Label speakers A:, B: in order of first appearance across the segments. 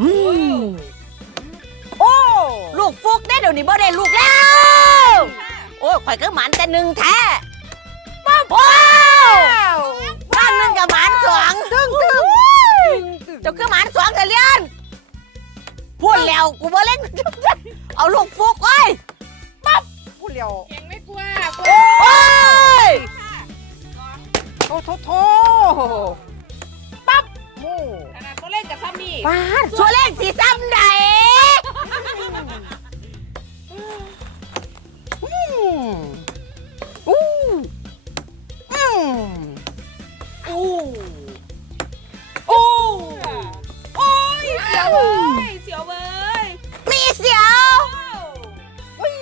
A: มันเนี่ยอืม
B: โอ้
A: ลูกฟุกได้เดี๋ยวนี้บ่ได้ลูกแล้ว โอ้ยข่อยก็หมันแต่หนึ่งแท้ป้าว้าวบ้านหนึ่งกับหมันสองตึ้งตึ้งเจ้าคือหมันสองเถอะเลียนพูดแล้วกูบ่เล่น เอาลูกฟุกไว้ย
B: พูดเร็ว
C: เก่งไม่กลัวกลัว
A: โอ้ย
B: ป้า
C: ด
A: ชัวเล่นสีซ้ำไหน
B: อืมอู้อืม
C: อู้อู้โอ้ยเสียวเว้ยเสียวเว้ย
A: มีเสียว
B: อุ้ย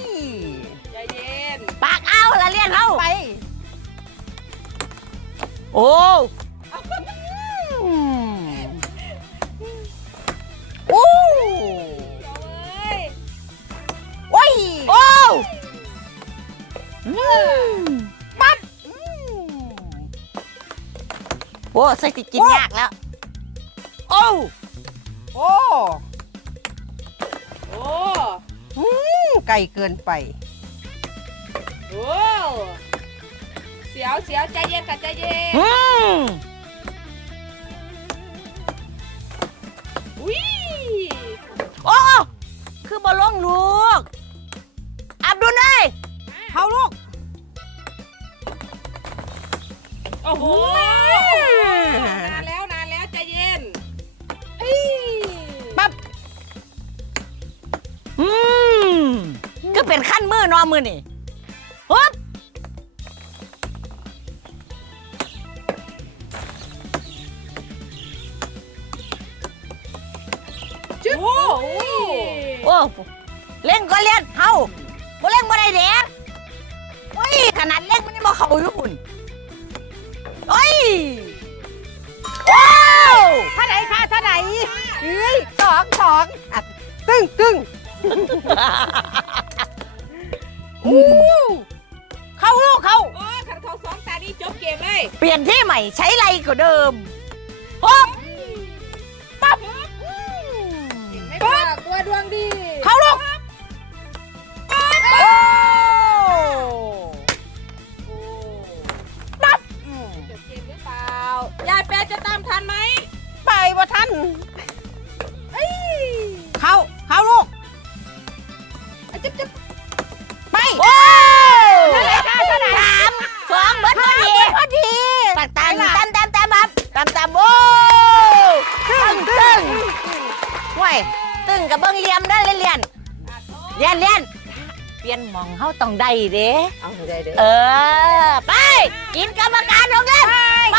C: ใจเย็น
A: ปากเอาละเลียนเขา
B: ไป
A: โอ้
B: อืม อื
A: ม
B: อืม
A: โอ้ใส่ติกินยากแล้ว โอ้
B: โอ้
C: โอ้
B: อืมไกลเกินไป
C: โอ้เสียวเสียวใจเย็นค่ะใจเย็น
A: อืม
C: อุ้ย
A: โอ้
C: นานแล้วนานแล้วใจเย็นเอ้ย
B: ปั๊บ
A: อืมก็เป็นขั้นมือนอมือนี่ฮึบ
C: โอ้โห
A: โอ้เล่นก็เล่นเฮาบ่เล่นบ่ได้เด็กโอ้ยขนาดเล่นมันยังบ่เข้าอยู่คุณ โอ้ยว้าว
B: ท่าไหนคะท่าไหนเอ้ยสองสองอะตึ้งตึ้งอู้เข้าลูกเข้า
C: โอ้ขันเขาสองตานี่จบเกมเลย
A: เปลี่ยนที่ใหม่ใช้ไรกว่าเดิมฮึบ
C: ปั๊บไม่กลัวกลัวดวงดี
B: เข้าลูก
C: แปรจะตามทันไหม
B: ไปว่าท่านเข้าเข้าลูก
C: อะจิ๊บจิ๊บ
B: ไป
A: โอ้
B: เท่าไหร่คะเท่าไหร่
A: สามสองเบิดพอดี
B: พอดี
A: ตันตันตันตันตันครับตันตันโอ้ตึ้งตึ้งห่วยตึ้งกับเบิ้งเหลี่ยมได้เลยเลียนเลียนเลียนเปลี่ยนหมองเฮาต้องได้เด้
B: เอาได้เด้อ
A: เออไป กินกรรมการลงเล่นไป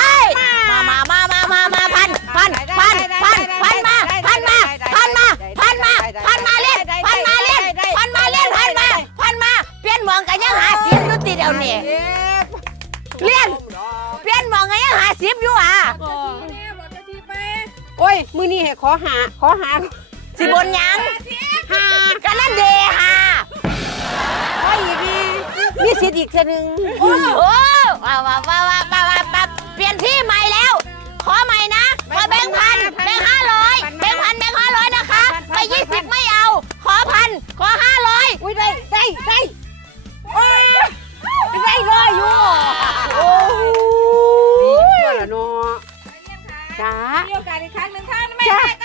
A: มามามามามามาพันพันพันพันพันมาพันมาพันมาพันมาพันมาเล่นพันมาเล่นพันมาเล่นพันมาพันมาเปลี่ยนหมองกันยังหาสิบอยู่ติเดียวนี่เลี่ยนเปลี่ยนหมองกันยังหาสิบอยู่อะ
C: โอ้แม่บอกจะทีไป
B: โอ้ยมือนี่ให้ขอหาขอหา
A: สิบนหยัง
B: หา
A: กันนั่นเดหา
B: ขออีกนี่มีสิทธิ์อีกเท่านึง
A: โอ้ ว้าวว้าวว้าวว้าวว้าวว้าวเปลี่ยนที่ใหม่แล้ว ขอใหม่นะ ขอแบงค์พันแบงค์ห้าร้อยแบงค์พันแบงค์ห้าร้อยนะคะ ไปยี่สิบไม่เอา ขอพันขอห้าร้อย
B: อุ้ยได้ได้ได้ได้เลยอยู่โอ้ดีกว่าละเนาะจ้า
C: มีโอกาสอีกครั้งหนึ่งท่านไม่ได้ก